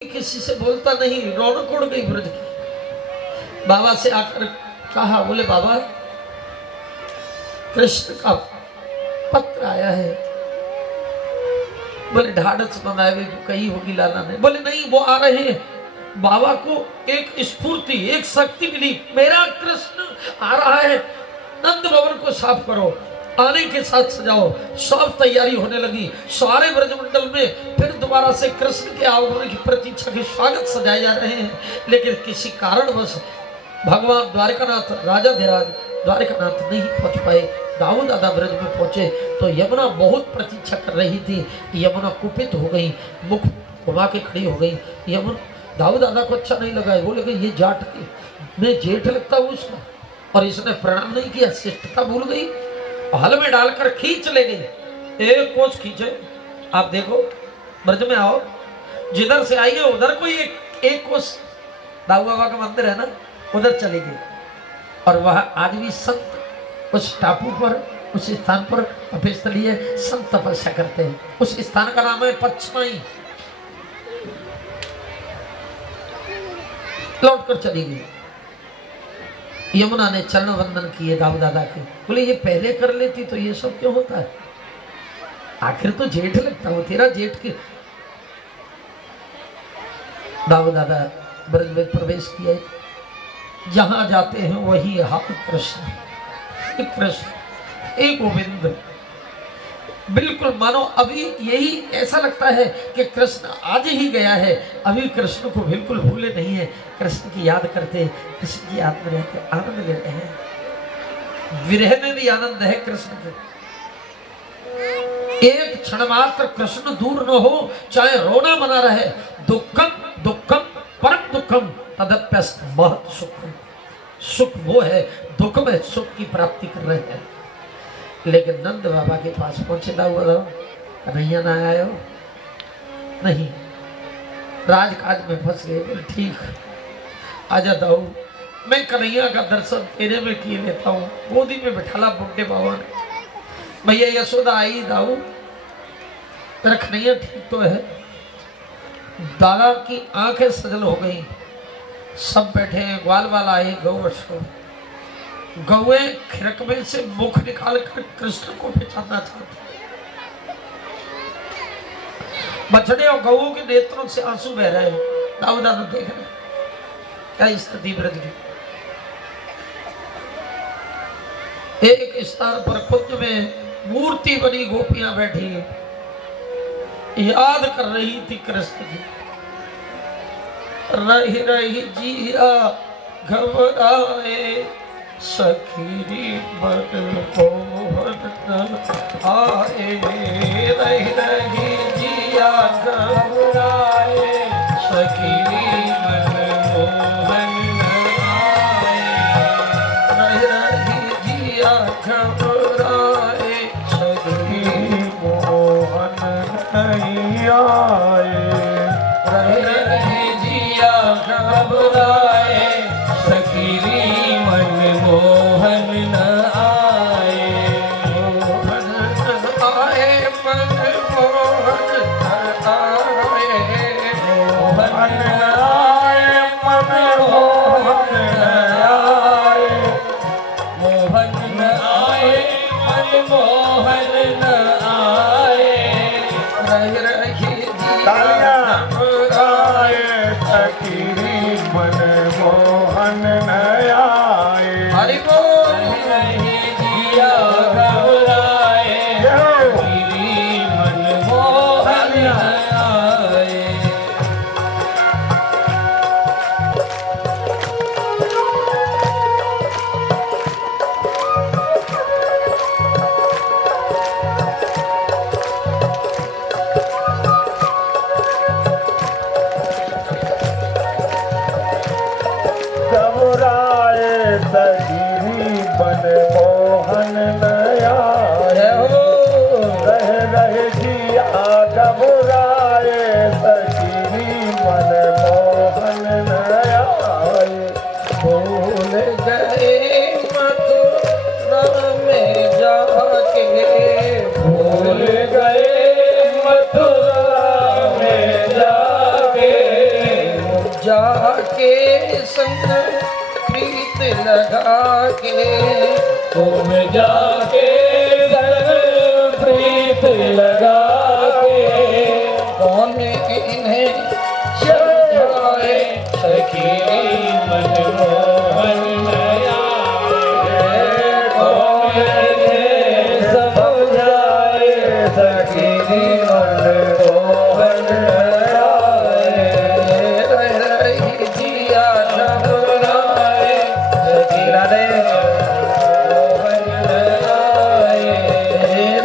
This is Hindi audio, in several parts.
किसी से बोलता नहीं, रौनक उड़ गई ब्रज की। बाबा से आकर कहा, बोले बाबा कृष्ण का पत्र आया है। बोले ढाढ़स बनाए हुए तो कही होगी लाला ने। बोले नहीं, वो आ रहे हैं। बाबा को एक स्फूर्ति, एक शक्ति मिली, मेरा कृष्ण आ रहा है, नंद भवन को साफ करो, आने के साथ सजाओ। सब तैयारी होने लगी। सारे ब्रजमंडल में फिर दोबारा से कृष्ण के आगमन की प्रतीक्षा के स्वागत सजाए जा रहे हैं। लेकिन किसी कारणवश भगवान द्वारकानाथ, राजा धीराज द्वारकानाथ नहीं पहुंच पाए। दाऊ दादा ब्रज में पहुंचे तो यमुना बहुत प्रतीक्षा कर रही थी। यमुना कुपित हो गई, मुख घुमा के खड़ी हो गई। यमुना दाऊ दादा को अच्छा नहीं लगा। बोले कि ये जाट की मैं जेठ लगता हूँ उसका, और इसने प्रणाम नहीं किया, शिष्टता भूल गई। हल में डालकर खींच ले गई। एक कोस खींचे, आप देखो ब्रज में आओ, जिधर से आई है उधर कोई एक कोस दाऊ बाबा का मंदिर है ना, उधर चली गई। और वह आज भी संत उस टापू पर, उस स्थान पर तपस्थली है, संत तपस्या करते हैं। उस स्थान का नाम है पचमाई। लौट कर चली गई। यमुना ने चरण वंदन किए दाऊ दादा के। बोले ये पहले कर लेती तो ये सब क्यों होता है, आखिर तो जेठ लगता हो, तेरा जेठ के। दाऊ दादा ब्रज में प्रवेश किए। जहां जाते हैं वही हाथ कृष्ण, कृष्ण, एक गोविंद। बिल्कुल मानो अभी यही ऐसा लगता है कि कृष्ण आज ही गया है। अभी कृष्ण को बिल्कुल भूले नहीं है, कृष्ण की याद करते, कृष्ण की याद में रहते, आनंद लेते हैं। विरह में भी आनंद है कृष्ण के। एक क्षण मात्र कृष्ण दूर न हो, चाहे रोना बना रहे। दुखम दुखम परम दुखम तदप्यस्त महत सुखम। सुख वो है, दुख में सुख की प्राप्ति कर रहे हैं। लेकिन नंद बाबा के पास पहुंचे दाऊ कन्हैया ना आयो, नहीं, राजकाज में फंस गए। बोले ठीक, आजा दाऊ, मैं कन्हैया का दर्शन तेरे में किए लेता हूँ। गोदी में बिठाला बुड्ढे बाबा ने। भैया यशोदा आई, दाऊ तेरा कन्हैया ठीक तो है। दादा की आंखें सजल हो गई। सब बैठे हैं, ग्वाल वाला आए, गौवंश को। गौए खिरकमे से मुख निकाल कर कृष्ण को पहचानना चाहते। बछड़े और गौओं के नेत्रों से आंसू बह रहे हैं। दाऊ दादा देख रहे क्या स्थिति ब्रज की। एक स्थान पर कुंज में मूर्ति बनी गोपियां बैठी याद कर रही थी कृष्ण की। रही रही जिया घबराए, सखीरी मन मोहन आए। रही रही जिया घबराए, सखीरी मन मोहन आए। रही रही जिया घबराए, सखी मोहन नहीं आए। रही रही जिया घबराए, सखीरी मन मोहन न आए। मोहन आए, मन मोहन आए। मोहन आए, मन मोहन आए। मोहन आए, मन मोहन आए। रही रही जिया घबराए, सखीरी मन मोहन आए। हरि बोल। रही जिया घबराए, सखीरी मन मोहन आए। भूल गए मथुरा में जाके। जाके संग प्रीत लगा के, तुम जाके संग प्रीत लगा के, कौन इन्हें समझाए सखी मनमोहन नया, कौन इन्हें समझाए सखी मनमोहन नया, रही जिया घबराए सखी राधे मोहन नया,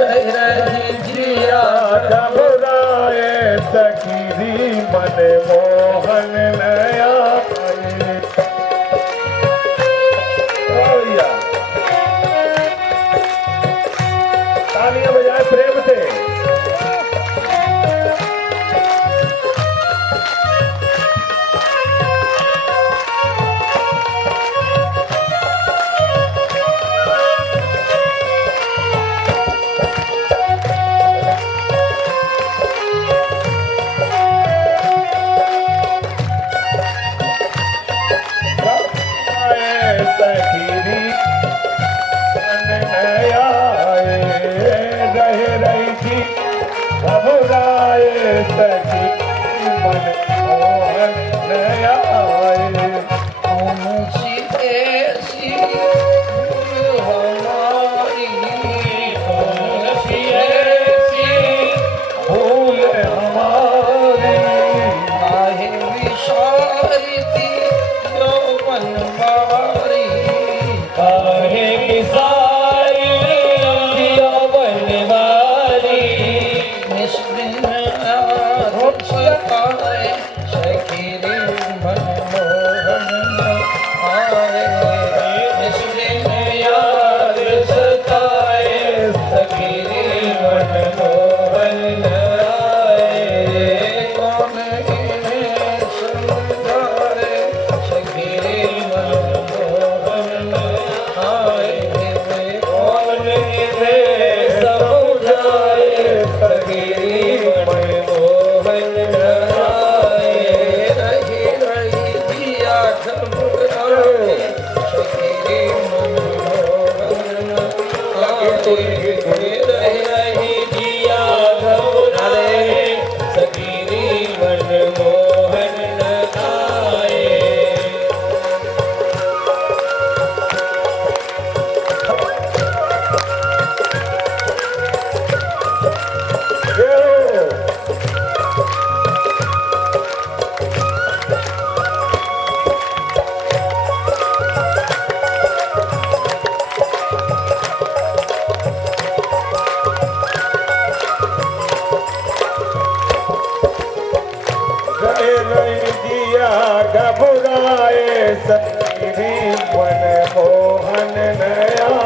रही जिया घबराए सखी मनमोहन नया। तालियां बजाए प्रेम से। मनमोहन नया,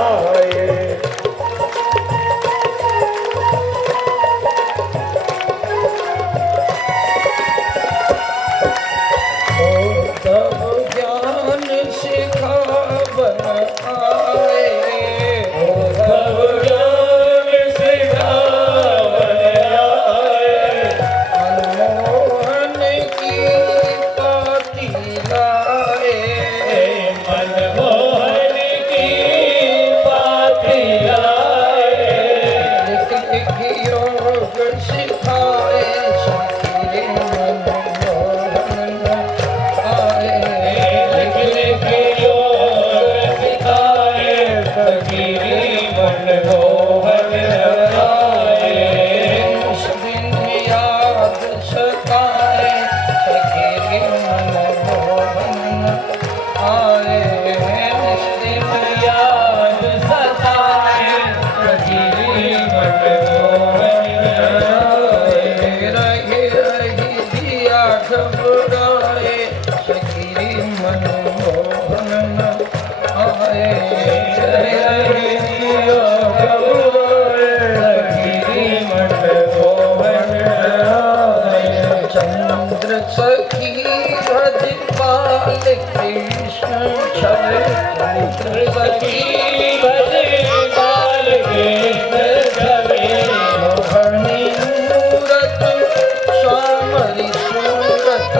सूरत, श्यामरी सूरत,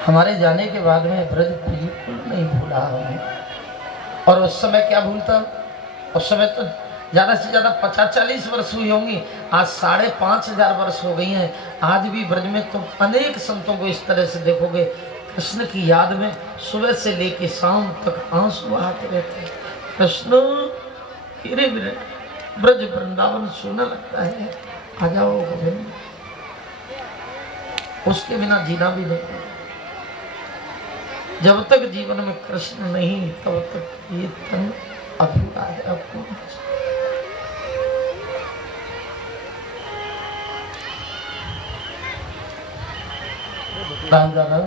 हमारे जाने के बाद में ब्रज बिल्कुल नहीं भूला हमें। और उस समय क्या भूलता, उस समय तो ज़्यादा से ज़्यादा 50-40 वर्ष हुई होंगी, आज 5,500 वर्ष हो गई हैं। आज भी ब्रज में तुम अनेक संतों को इस तरह से देखोगे, कृष्ण की याद में सुबह से लेके शाम तक आंसू बहाते रहते हैं। कृष्ण धीरे धीरे ब्रज वृंदावन सोने लगता है, आ जाओ गोविंद, उसके बिना जीना भी नहीं। जब तक जीवन में कृष्ण नहीं तब तक ये तन अधूरा है, अपूर्ण। राम दादा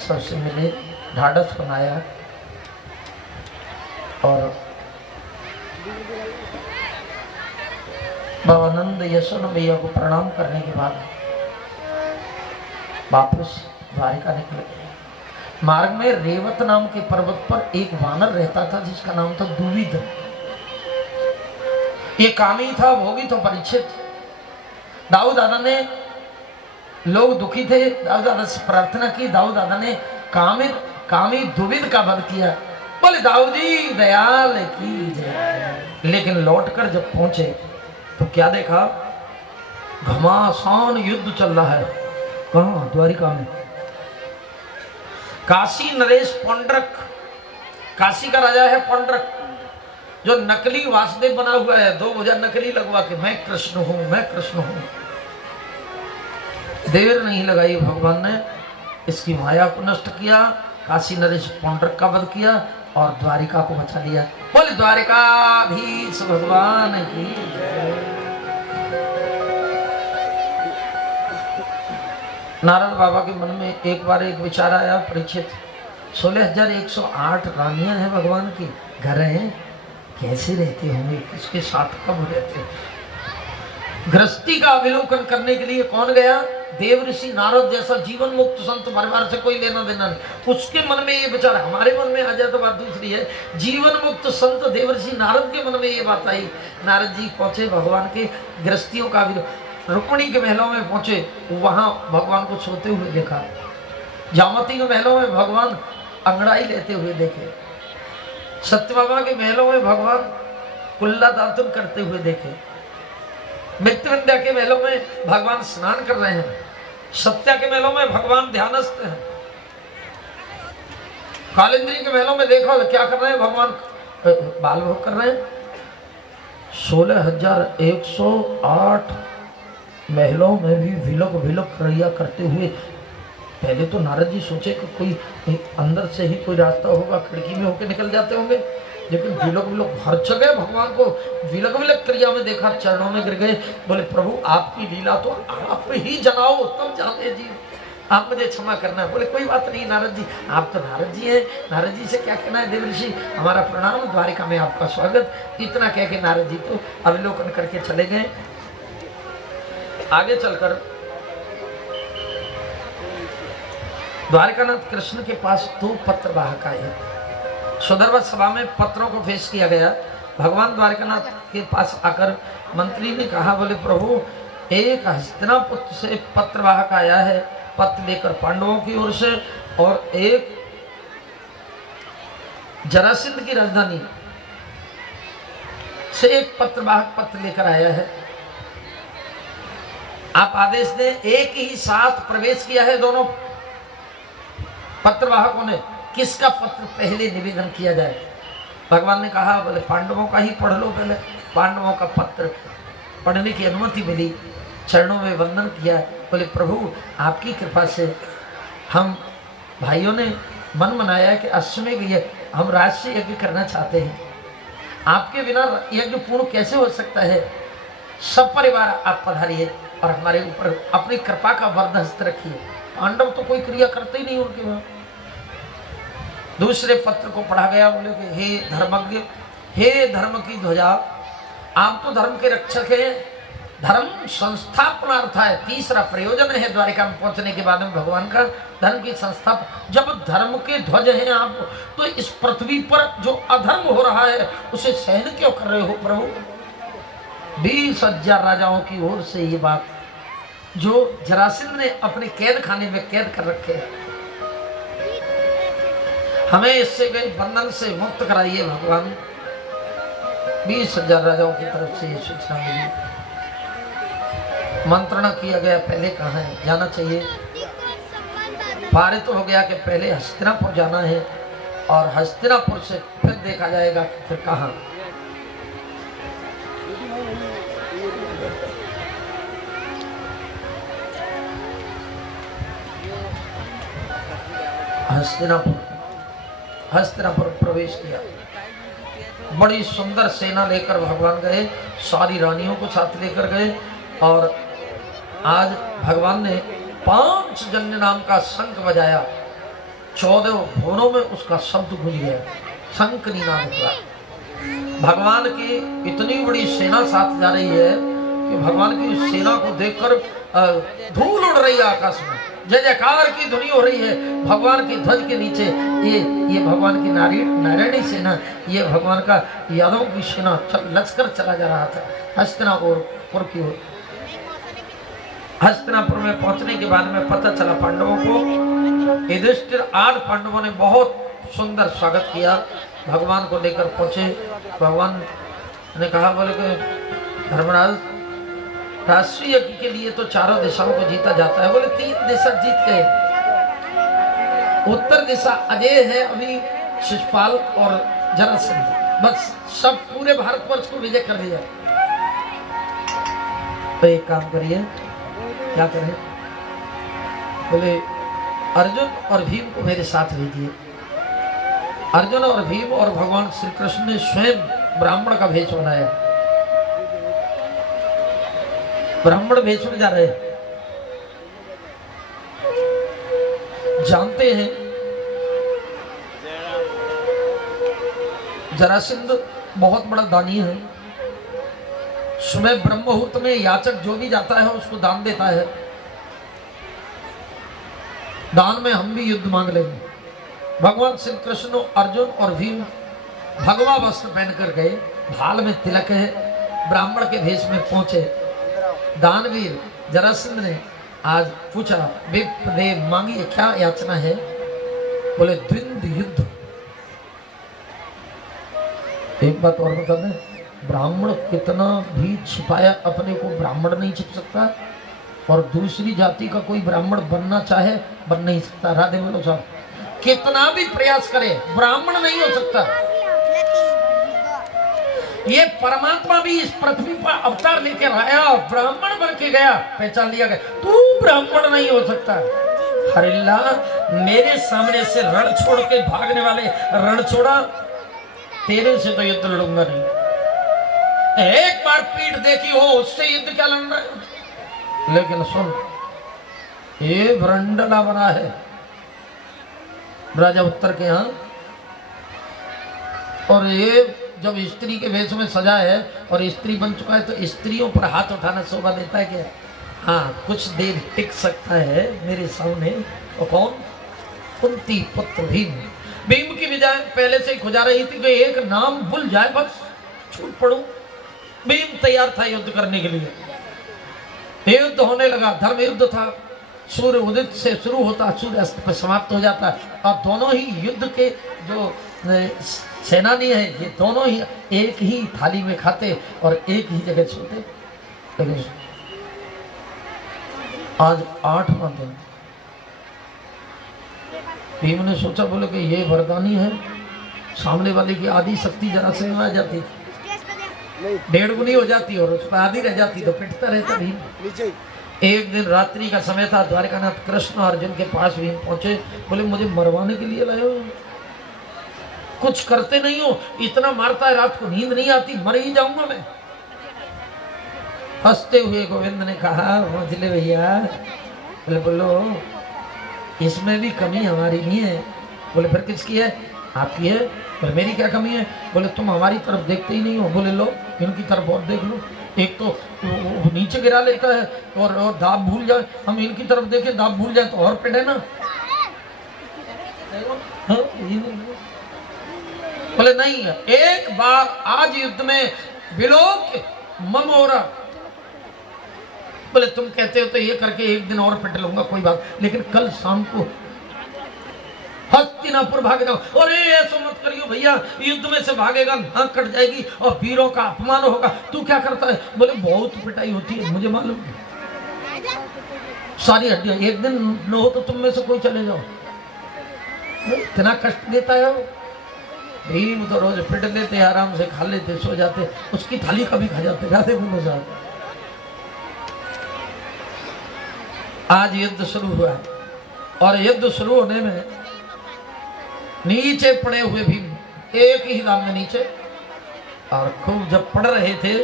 सबसे मिले, ढाढ़स बनाया और बाबानंद यशोन भैया को प्रणाम करने के बाद वापस द्वारिका निकल गए। मार्ग में रेवत नाम के पर्वत पर एक वानर रहता था जिसका नाम था दुविध। ये कामी था, भोगी तो परीक्षित। दाऊद दादा ने, लोग दुखी थे, दाऊद दादा से प्रार्थना की, दाऊद दादा ने कामी दुविध का वध किया। बोले दाऊदी दयाल की जय। लेकिन लौटकर जब पहुंचे तो क्या देखा, घमासान युद्ध चल रहा है। कहाँ? द्वारिका में। काशी नरेश पौंड्रक, काशी का राजा है पौंड्रक, जो नकली वासुदेव बना हुआ है, 2 भुजा नकली लगवा के, मैं कृष्ण हूं, मैं कृष्ण हूं। देर नहीं लगाई, भगवान ने इसकी माया को नष्ट किया, काशी नरेश पौंड्रक का वध किया और द्वारिका को बचा लिया। बोले द्वारिकाधीश भगवान की जय। नारद बाबा के मन में एक बार एक विचार आया, परीक्षित 16,108 रानियां हैं भगवान की, घर हैं, कैसे रहते होंगे, किसके साथ कब रहते हैं। गृहस्थी का अवलोकन करने के लिए कौन गया? देव ऋषि नारद जैसा जीवन मुक्त संत, परिवार से कोई लेना देना नहीं। उसके मन में ये विचार, हमारे मन में आ जाए तो बात दूसरी है। जीवन मुक्त संत देव ऋषि नारद के मन में ये बात आई। नारद जी पहुंचे, भगवान के गृहस्थियों का रुक्मिणी के महलों में पहुंचे, वहां भगवान को सोते हुए देखा। जामती के महलों में भगवान अंगड़ाई लेते हुए देखे। सत्य बाबा के महलों में भगवान कुल्ला दातुन करते हुए देखे। मित्रविंद्या के महलों में भगवान स्नान कर रहे हैं। सत्या के महलों में भगवान ध्यानस्थ हैं। कालिंद्री के महलों में देखो क्या कर रहे हैं, भगवान बाल भोग कर रहे हैं। 16,108 महलों में भी विलक क्रिया करते हुए। पहले तो नारद जी सोचे कि कोई अंदर से ही कोई रास्ता होगा, खिड़की में होकर निकल जाते होंगे, लेकिन विलक हर जगह भगवान को विलक क्रिया में देखा, चरणों में गिर गए। बोले प्रभु आपकी लीला तो आप ही जनाओ, तब जाने जी, आप मुझे क्षमा करना। बोले कोई बात नहीं नारद जी, आप तो नारद जी हैं, नारद जी से क्या कहना है, देव ऋषि हमारा प्रणाम, द्वारिका में आपका स्वागत। इतना कह के नारद जी तो अवलोकन करके चले गए। आगे चलकर द्वारिकानाथ कृष्ण के पास 2 पत्रवाहक आए। सुधर्वा सभा में पत्रों को पेश किया गया। भगवान द्वारिकानाथ के पास आकर मंत्री ने कहा, बोले प्रभु एक हस्तिनापुर से पत्रवाहक आया है, पत्र लेकर पांडवों की ओर से, और एक जरासंध की राजधानी से एक पत्रवाहक पत्र लेकर आया है। आप आदेश दें। एक ही साथ प्रवेश किया है दोनों पत्रवाहकों ने, किसका पत्र पहले निवेदन किया जाए। भगवान ने कहा, बोले पांडवों का ही पढ़ लो पहले। पांडवों का पत्र पढ़ने की अनुमति मिली, चरणों में वंदन किया। बोले प्रभु आपकी कृपा से हम भाइयों ने मन बनाया कि अश्वमेघ यज्ञ हम राष्ट्रीय यज्ञ करना चाहते हैं। आपके बिना यज्ञ पूर्ण कैसे हो सकता है? सब परिवार आप पधारिए और हमारे ऊपर अपनी कृपा का वरद हस्त रखिए। पांडव तो कोई क्रिया करते ही नहीं उनके वहां। दूसरे पत्र को पढ़ा गया, बोले कि हे धर्मज्ञ, हे धर्म की ध्वजा, आप तो धर्म के रक्षक हैं। धर्म संस्थापनार्थ है, तीसरा प्रयोजन है द्वारिका में पहुंचने के बाद में भगवान का धर्म की संस्था। जब धर्म के ध्वज हैं आप, तो इस पृथ्वी पर जो अधर्म हो रहा है उसे सहन क्यों कर रहे हो प्रभु? 20,000 राजाओं की ओर से ये बात जो जरासंध ने अपने कैद खाने में कैद कर रखे हैं, हमें इससे गए बंधन से मुक्त कराइए भगवान। 20,000 राजाओं की तरफ से ये सूचना मिली, मंत्रणा किया गया। पहले कहाँ है जाना चाहिए? पारित तो हो गया कि पहले हस्तिनापुर जाना है और हस्तिनापुर से फिर देखा जाएगा कि फिर कहाँ। हस्तिनापुर प्रवेश किया। बड़ी सुंदर सेना लेकर भगवान गए, सारी रानियों को साथ लेकर गए और आज भगवान ने 5 जन्य नाम का शंख बजाया। 14 भुवनों में उसका शब्द गूंज गया, शंख निनाद हुआ। भगवान की इतनी बड़ी सेना साथ जा रही है कि भगवान की उस सेना को देखकर धूल उड़ रही है आकाश में, जय जयकार की ध्वनि हो रही है। भगवान की ध्वज के नीचे ये भगवान की नारायणी सेना, ये भगवान का यादव की सेना लश्कर चला जा रहा था हस्तिनापुर की ओर। हस्तिनापुर में पहुंचने के बाद में पता चला पांडवों को, युधिष्ठिर 8 पांडवों ने बहुत सुंदर स्वागत किया। भगवान को लेकर पहुंचे। भगवान ने कहा, बोले कि धर्मराज, राष्ट्रीय यज्ञ के लिए तो चारों दिशाओं को जीता जाता है। बोले 3 दिशा जीत गए। उत्तर दिशा अजय है अभी शिशुपाल और जरासंध, बस सब पूरे भारतवर्ष को विजय कर दिया। तो एक काम करिए, क्या करें? बोले अर्जुन और भीम को मेरे साथ भेजिए। अर्जुन और भीम और भगवान श्री कृष्ण ने स्वयं ब्राह्मण का भेष बनाया, ब्राह्मण भेष में जा रहे हैं। जानते हैं जरासंध बहुत बड़ा दानी है। सुबह ब्रह्म मुहूर्त में याचक जो भी जाता है उसको दान देता है। दान में हम भी युद्ध मांग लेंगे। भगवान श्री कृष्ण अर्जुन और भीम भगवा वस्त्र पहनकर गए, भाल में तिलक है, ब्राह्मण के भेष में पहुंचे। दानवीर जरासंध ने आज पूछा, विप्रदेव मांगिए क्या याचना है? बोले द्वंद्व युद्ध। एक बात और बता दें, ब्राह्मण कितना भी छिपाया अपने को, ब्राह्मण नहीं छिप सकता। और दूसरी जाति का कोई ब्राह्मण बनना चाहे बन नहीं सकता। राधे बोलो साहब, कितना भी प्रयास करे ब्राह्मण नहीं हो सकता। ये परमात्मा भी इस पृथ्वी पर अवतार लेकर आया, ब्राह्मण बन के गया, पहचान लिया गया, तू ब्राह्मण नहीं हो सकता। हरिल्ला, मेरे सामने से रण छोड़ के भागने वाले रण छोड़ा, तेरे से तो युद्ध लड़ूंगा नहीं। एक बार पीठ देखी हो, उससे युद्ध क्या लड़ना है? लेकिन सुन, ये भरंडला बना है राजा उत्तर के यहाँ, और ये जब स्त्री के वेश में सजा है और स्त्री बन चुका है तो स्त्रियों पर हाथ उठाना शोभा देता है क्या? हाँ, कुछ देर टिक सकता है मेरे सामने। तो कौन? कुंती पुत्र भीम। भीम की विजय पहले से खुजा रही थी कि एक नाम भूल जाए बस छूट पड़ू। भीम तैयार था युद्ध करने के लिए। युद्ध होने लगा, धर्म युद्ध था। सूर्य उदित से शुरू होता, सूर्य अस्त पर समाप्त हो जाता, और दोनों ही युद्ध के जो सेनानी है, ये दोनों ही एक ही थाली में खाते और एक ही जगह सोते। लेकिन आज 8वां दिन भीम ने सोचा, बोले कि ये वरदानी है, सामने वाले की आधी शक्ति जरा से आ जाती, 1.5 गुनी हो जाती और उस पर आधी रह जाती तो पिटता रहता भीम। एक दिन रात्रि का समय था, द्वारकानाथ कृष्ण अर्जुन के पास भी पहुंचे। बोले मुझे मरवाने के लिए लाए हो, कुछ करते नहीं हो, इतना मारता है, रात को नींद नहीं आती, मर ही जाऊंगा मैं। हंसते हुए गोविंद ने कहा, मझले भैया, बोले बोलो इसमें भी कमी हमारी नहीं है। बोले फिर किसकी है? आपकी है। बोले मेरी क्या कमी है? बोले तुम हमारी तरफ देखते ही नहीं हो। बोले लो इनकी तरफ और देख लो, एक तो वो नीचे गिरा लेता है और दाब भूल जाए, हम इनकी तरफ देखें दाब भूल जाए तो और पिटे ना। हाँ, बोले नहीं, एक बार आज युद्ध में विलोक मम हो रहा। बोले तुम कहते हो तो ये करके एक दिन और पिट लूंगा, कोई बात, लेकिन कल शाम को हस्तिनापुर भाग जाओ। अरे ऐसा मत करियो भैया, युद्ध में से भागेगा नाक कट जाएगी और वीरों का अपमान होगा। तू क्या करता है? बोले बहुत पिटाई होती है मुझे मालूम, सारी हड्डियां, एक दिन न हो तो तुम में से कोई चले जाओ। इतना कष्ट देता है वो। भीम तो रोज पिट लेते, आराम से खा लेते, सो जाते, उसकी थाली कभी खा जाते, जाते बोलो साहब। आज युद्ध शुरू हुआ और युद्ध शुरू होने में नीचे पड़े हुए भी एक ही दाम में नीचे, और खूब जब पड़ रहे थे,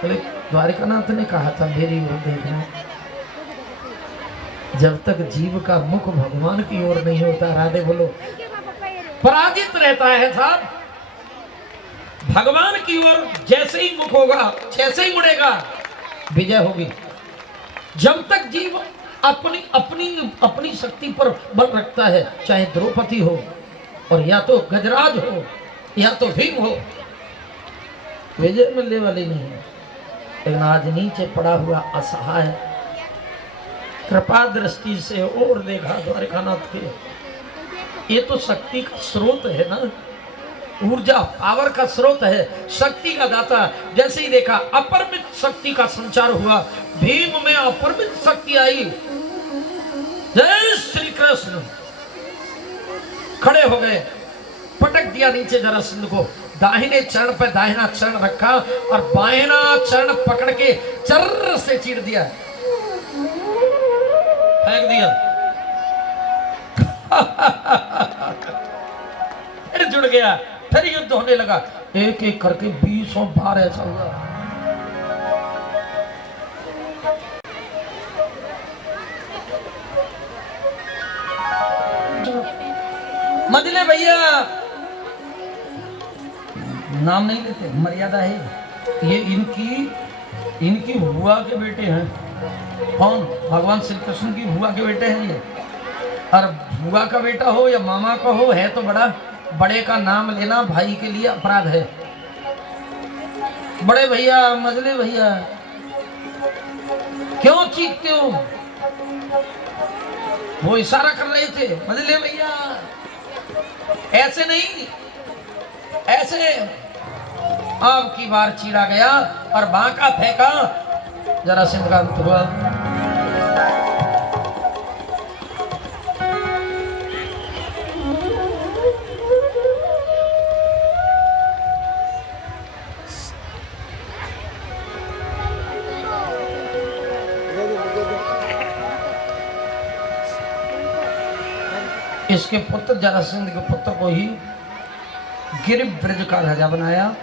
बोले द्वारिकानाथ ने कहा था मेरी ओर देखना, जब तक जीव का मुख भगवान की ओर नहीं होता, राधे बोलो, पराजित रहता है साहब। भगवान की ओर जैसे ही मुख होगा, जैसे ही मुड़ेगा, विजय होगी। जब तक जीव अपनी अपनी अपनी शक्ति पर बल रखता है, चाहे द्रौपदी हो और या तो गजराज हो या तो भीम हो, विजय मिलने वाली नहीं है। लेकिन आज नीचे पड़ा हुआ असहाय कृपा दृष्टि से और देखा द्वारकानाथ के, ये तो शक्ति का स्रोत है ना, ऊर्जा पावर का स्रोत है, शक्ति का दाता। जैसे ही देखा अपरिमित शक्ति का संचार हुआ, भीम में अपरिमित शक्ति आई। जय श्री कृष्ण, खड़े हो गए, पटक दिया नीचे जरासंध को, दाहिने चरण पर दाहिना चरण रखा और बाएं चरण पकड़ के चर्र से चीर दिया, फेंक दिया। फिर जुड़ गया, फिर युद्ध होने लगा, एक एक करके 20 बार ऐसा हुआ। मजले भैया नाम नहीं लेते, मर्यादा है। ये इनकी बुआ के बेटे हैं। कौन? भगवान श्री कृष्ण की बुआ के बेटे हैं ये। और बुआ का बेटा हो या मामा का हो, है तो बड़ा, बड़े का नाम लेना भाई के लिए अपराध है। बड़े भैया, मजले भैया, क्यों चीखते हो? वो इशारा कर रहे थे, मजले भैया ऐसे नहीं, ऐसे। अब की बार चीरा गया और बांका फेंका, जरासंध का अंत हुआ। इसके पुत्र जरासंध के पुत्र को ही गिरिव ब्रज का राजा बनाया।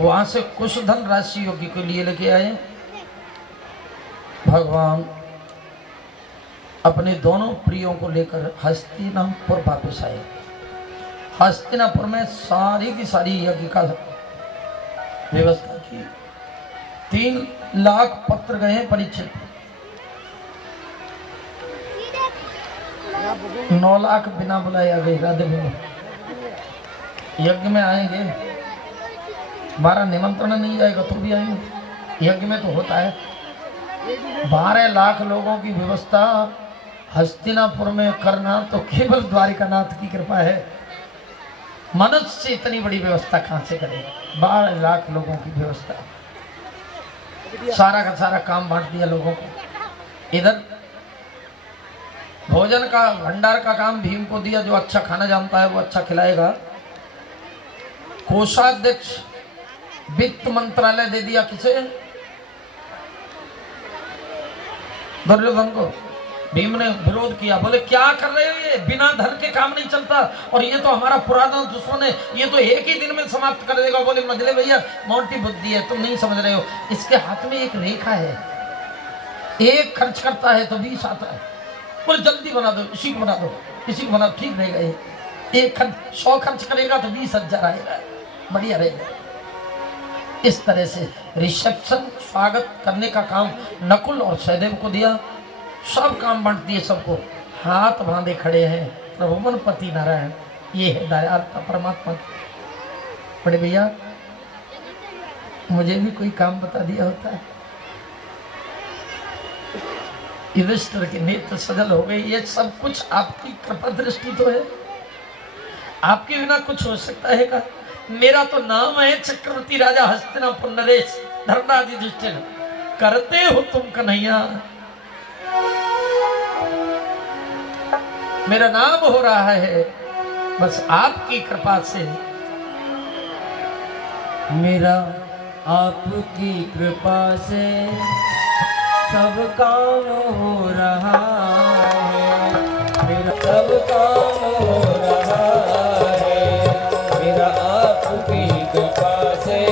वहां से कुछ धन राशि योगी के लिए लेके आए। भगवान अपने दोनों प्रियों को लेकर हस्तिनापुर वापस आए। हस्तिनापुर में सारी की सारी यज्ञ का व्यवस्था की। 3 लाख पत्र गए परीक्षित, 9 लाख बिना बुलाए आ गए। राधे बोलो, यज्ञ में आएंगे, हमारा निमंत्रण नहीं जाएगा तो भी आएंगे। यज्ञ में तो होता है। 12 लाख लोगों की व्यवस्था हस्तिनापुर में करना तो केवल द्वारिकानाथ की कृपा है। मनुष्य से इतनी बड़ी व्यवस्था कहां से करेगा? 12 लाख लोगों की व्यवस्था, सारा का सारा काम बांट दिया लोगों को। इधर भोजन का भंडार का काम भीम को दिया, जो अच्छा खाना जानता है वो अच्छा खिलाएगा। कोषाध्यक्ष वित्त मंत्रालय दे दिया किसे? दुर्योधन को भीम ने विरोध किया, बोले क्या कर रहे हो, ये बिना धन के काम नहीं चलता, और ये तो हमारा पुराना दुश्मन है, ये तो एक ही दिन में समाप्त कर देगा। बोले मजले भैया मोटी बुद्धि है, तुम नहीं समझ रहे हो, इसके हाथ में एक रेखा है, एक खर्च करता है तो 20 आता है। बोले जल्दी बना दो, इसी को बना दो, इसी को बना दो, ठीक रहेगा ये, एक खर्च 100 खर्च करेगा तो 20,000 आएगा, बढ़िया रहेगा। इस तरह से रिसेप्शन स्वागत करने का काम नकुल और सहदेव को दिया, सब काम बांट दिए सबको, हाथ बांधे खड़े हैं प्रभुमन पति नारायण, ये है दयालु परमात्मा। बड़े भैया मुझे भी कोई काम बता दिया होता है, युधिष्ठिर के नेत्र सजल हो गए, ये सब कुछ आपकी कृपा दृष्टि तो है, आपके बिना कुछ हो सकता है क्या? मेरा तो नाम है चक्रवर्ती राजा हस्तिनापुर नरेश धर्मराज युधिष्ठिर, करते हो तुम कन्हैया, मेरा नाम हो रहा है बस आपकी कृपा से, मेरा आपकी कृपा से सब काम हो रहा है, मेरा सब काम हो रहा है, मेरा आपकी कृपा से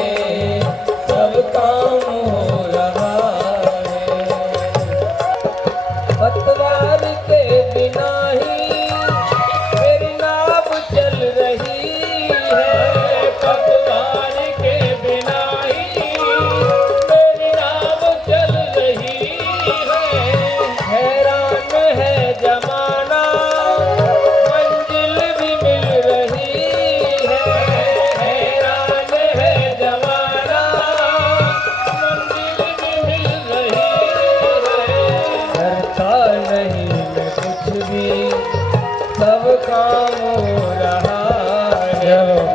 सब काम हो रहा है। पतवार के बिना ही मेरी नाव चल रही है, पतवार के बिना ही मेरी नाव चल रही है, हैरान है जमाना मंजिल भी मिल रही है, हैरान है जमाना मंजिल भी मिल रही है, करता नहीं मैं कुछ भी सब काम हो रहा है।